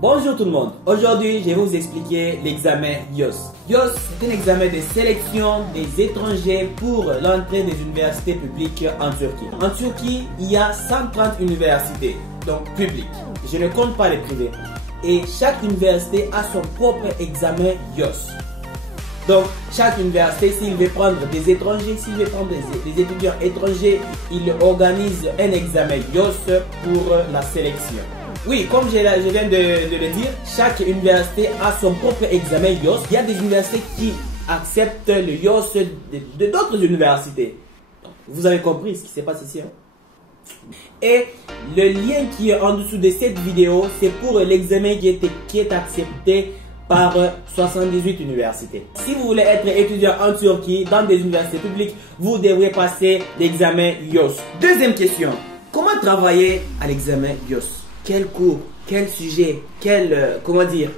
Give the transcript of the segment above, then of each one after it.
Bonjour tout le monde, aujourd'hui je vais vous expliquer l'examen IOS. IOS c'est un examen de sélection des étrangers pour l'entrée des universités publiques en Turquie. En Turquie, il y a 130 universités, donc publiques. Je ne compte pas les privées. Et chaque université a son propre examen IOS. Donc, chaque université, s'il veut prendre des étrangers, s'il veut prendre des étudiants étrangers, il organise un examen IOS pour la sélection. Oui, comme je viens de le dire, chaque université a son propre examen IOS. Il y a des universités qui acceptent le IOS de d'autres universités. Donc, vous avez compris ce qui se passe ici. Hein? Et le lien qui est en dessous de cette vidéo, c'est pour l'examen qui est accepté par 78 universités. Si vous voulez être étudiant en Turquie dans des universités publiques, vous devrez passer l'examen IOS. Deuxième question, comment travailler à l'examen IOS? Quel cours, quel sujet, comment dire,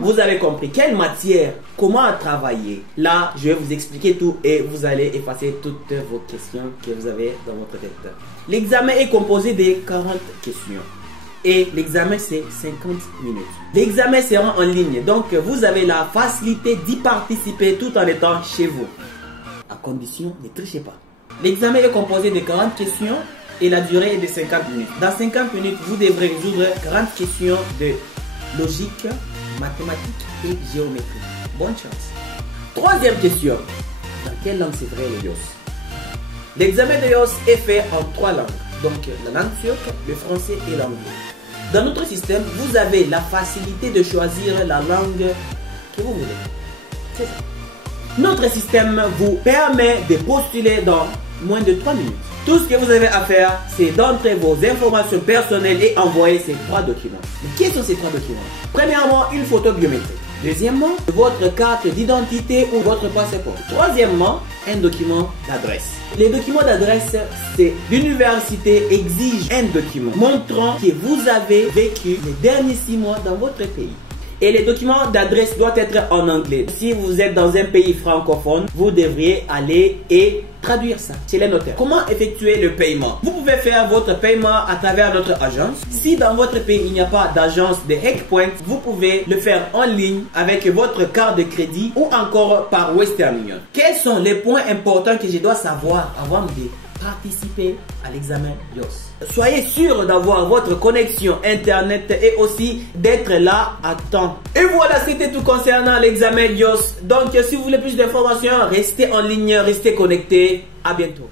vous avez compris, quelle matière, comment travailler? Là, je vais vous expliquer tout et vous allez effacer toutes vos questions que vous avez dans votre tête. L'examen est composé de 40 questions. Et l'examen c'est 50 minutes. L'examen sera en ligne, donc vous avez la facilité d'y participer tout en étant chez vous. À condition, ne trichez pas. L'examen est composé de 40 questions et la durée est de 50 minutes. Dans 50 minutes, vous devrez résoudre 40 questions de logique, mathématiques et géométrie. Bonne chance. Troisième question. Dans quelle langue c'est vrai le IOS? L'examen de IOS est fait en 3 langues. Donc la langue turque, le français et l'anglais. Dans notre système, vous avez la facilité de choisir la langue que vous voulez. C'est ça. Notre système vous permet de postuler dans moins de 3 minutes. Tout ce que vous avez à faire, c'est d'entrer vos informations personnelles et envoyer ces 3 documents. Mais quels sont ces 3 documents? Premièrement, une photo biométrique. Deuxièmement, votre carte d'identité ou votre passeport. Troisièmement, un document d'adresse. Les documents d'adresse, c'est l'université exige un document montrant que vous avez vécu les derniers 6 mois dans votre pays. Et les documents d'adresse doivent être en anglais. Si vous êtes dans un pays francophone, vous devriez aller et traduire ça chez les notaires. Comment effectuer le paiement? Vous pouvez faire votre paiement à travers notre agence. Si dans votre pays il n'y a pas d'agence de Hackpoint, vous pouvez le faire en ligne avec votre carte de crédit ou encore par Western Union. Quels sont les points importants que je dois savoir avant de participer à l'examen IOS? Soyez sûr d'avoir votre connexion internet et aussi d'être là à temps. Et voilà, c'était tout concernant l'examen IOS. Donc si vous voulez plus d'informations, restez en ligne, restez connectés. À bientôt.